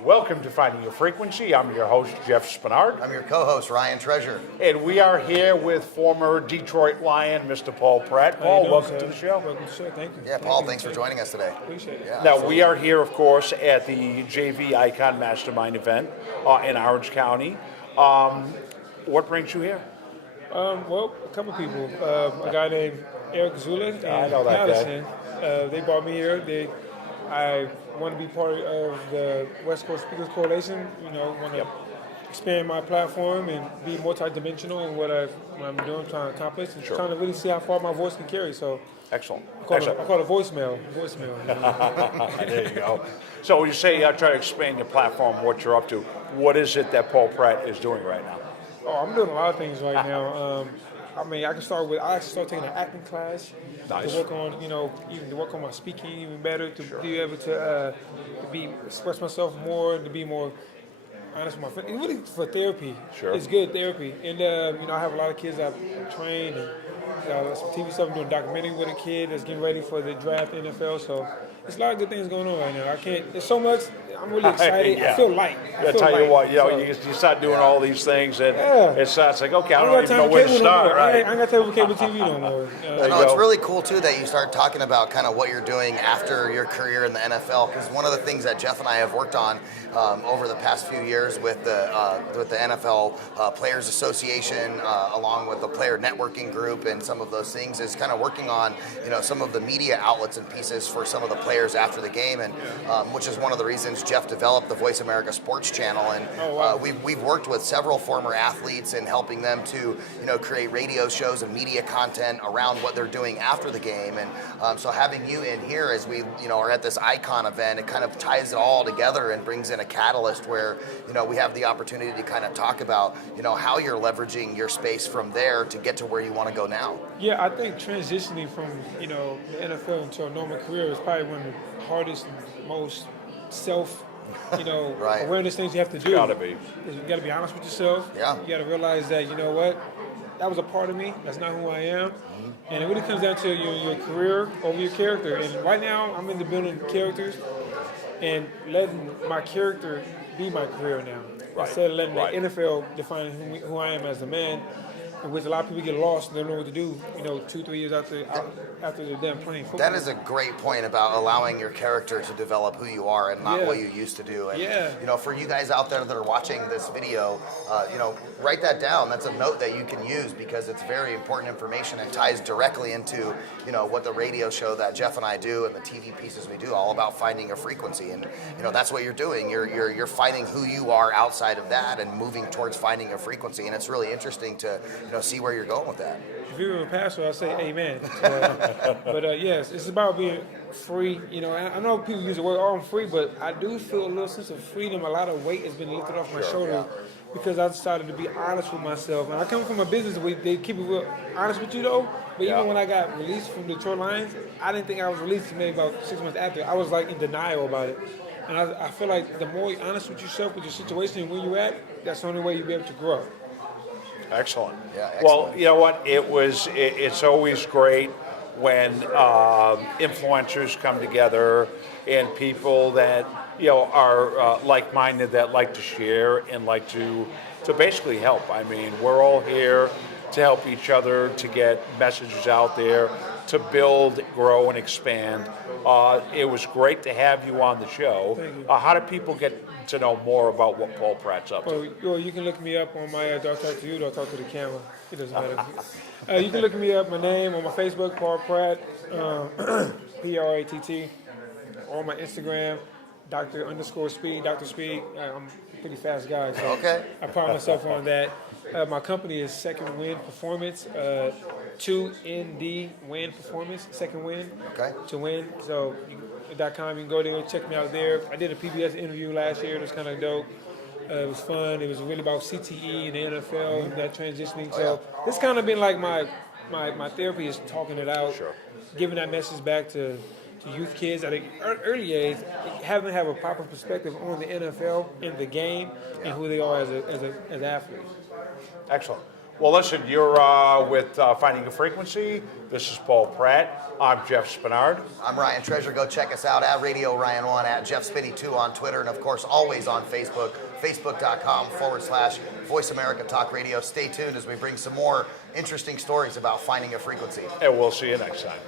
Welcome to Finding Your Frequency. I'm your host, Jeff Spinard. I'm your co-host, Ryan Treasure. And we are here with former Detroit Lion, Mr. Paul Pratt. Paul, welcome to the show. Welcome to the show. Thank you. Yeah, Paul, thanks for joining us today. Appreciate it. Yeah, Now, absolutely. we are here, of course, at the JV ICON MasterMind event in Orange County. What brings you here? Well, a couple people. A guy named Eric Zula and I know that guy. Madison. They brought me here. I want to be part of the West Coast Speakers Coalition. Want to expand my platform and be multi-dimensional in what I'm doing, trying to accomplish, and trying to really see how far my voice can carry. So, Excellent. I call it voicemail. There you go. So when you say try to expand your platform, what you're up to, what is it that Paul Pratt is doing right now? Oh, I'm doing a lot of things right now. I actually started taking an acting class Nice. to work on, even to work on my speaking even better, to be able to express myself more, to be more honest with my friends. Really for therapy. Sure. It's good therapy. And, I have a lot of kids I've trained and some TV stuff. I'm doing a documentary with a kid that's getting ready for the draft NFL. So it's a lot of good things going on right now. There's so much. I'm really excited. Yeah. I feel light. I tell you what, you start doing all these things, and it starts like, okay, I don't even know where to start. I ain't got time for cable TV no more. I know it's really cool too that you start talking about kind of what you're doing after your career in the NFL. Because one of the things that Jeff and I have worked on over the past few years with the NFL Players Association, along with the Player Networking Group, and some of those things, is kind of working on some of the media outlets and pieces for some of the players after the game, and which is one of the reasons Jeff developed the Voice America Sports Channel, and we've worked with several former athletes in helping them to create radio shows and media content around what they're doing after the game, and so having you in here as we are at this ICON event, it kind of ties it all together and brings in a catalyst where we have the opportunity to kind of talk about how you're leveraging your space from there to get to where you want to go now. Yeah, I think transitioning from the NFL into a normal career is probably one of the hardest and most Right. awareness things you have to do. Gotta be. You got to be honest with yourself. Yeah. You got to realize that that was a part of me. That's not who I am. Mm-hmm. And it really comes down to your career over your character. And right now, I'm in the building characters and letting my character be my career now. Right. Instead of letting Right. the NFL define who I am as a man, in which a lot of people get lost and they don't know what to do, 2-3 years after they're done playing football. That is a great point about allowing your character to develop who you are and not what you used to do. And, for you guys out there that are watching this video, write that down. That's a note that you can use because it's very important information and ties directly into, what the radio show that Jeff and I do and the TV pieces we do, all about finding a frequency. And, that's what you're doing. You're finding who you are outside of that and moving towards finding a frequency. And it's really interesting to, see where you're going with that. If you were a pastor, I'd say amen. But yes, it's about being free. I know people use the word, I'm free, but I do feel a little sense of freedom. A lot of weight has been lifted off my shoulders because I decided to be honest with myself. And I come from a business where they keep it real honest with you, though. But even when I got released from Detroit Lions, I didn't think I was released maybe about 6 months after. I was like in denial about it. And I feel like the more you're honest with yourself, with your situation and where you're at, that's the only way you'll be able to grow. Excellent. Yeah, Well, excellent. you know what? It's always great when influencers come together and people that are like-minded, that like to share and like to basically help. I mean, we're all here to help each other, to get messages out there, to build, grow, and expand. It was great to have you on the show. Thank you. How do people get to know more about what Paul Pratt's up to? Well, you can look me up on my, do I talk to you, do I talk to the camera? It doesn't matter. You can look me up, my name, on my Facebook, Paul Pratt, Pratt, on my Instagram, Dr._Speed, Dr. Speed. I'm a pretty fast guy, so Okay. I pride myself on that. My company is Second Wind Performance, 2ND Win Performance, Second Win, to win. So .com, you can go there, check me out there. I did a PBS interview last year. It was kind of dope. It was fun. It was really about CTE and the NFL and that transitioning. So this kind of been like my therapy is talking it out, giving that message back to youth kids at an early age, having to have a proper perspective on the NFL and the game and who they are as athletes. Excellent. Well, listen, you're with Finding a Frequency. This is Paul Pratt. I'm Jeff Spinard. I'm Ryan Treasure. Go check us out at Radio Ryan 1, at Jeff Spinny 2 on Twitter, and of course always on Facebook, facebook.com/Voice America Talk Radio. Stay tuned as we bring some more interesting stories about finding a frequency. And we'll see you next time.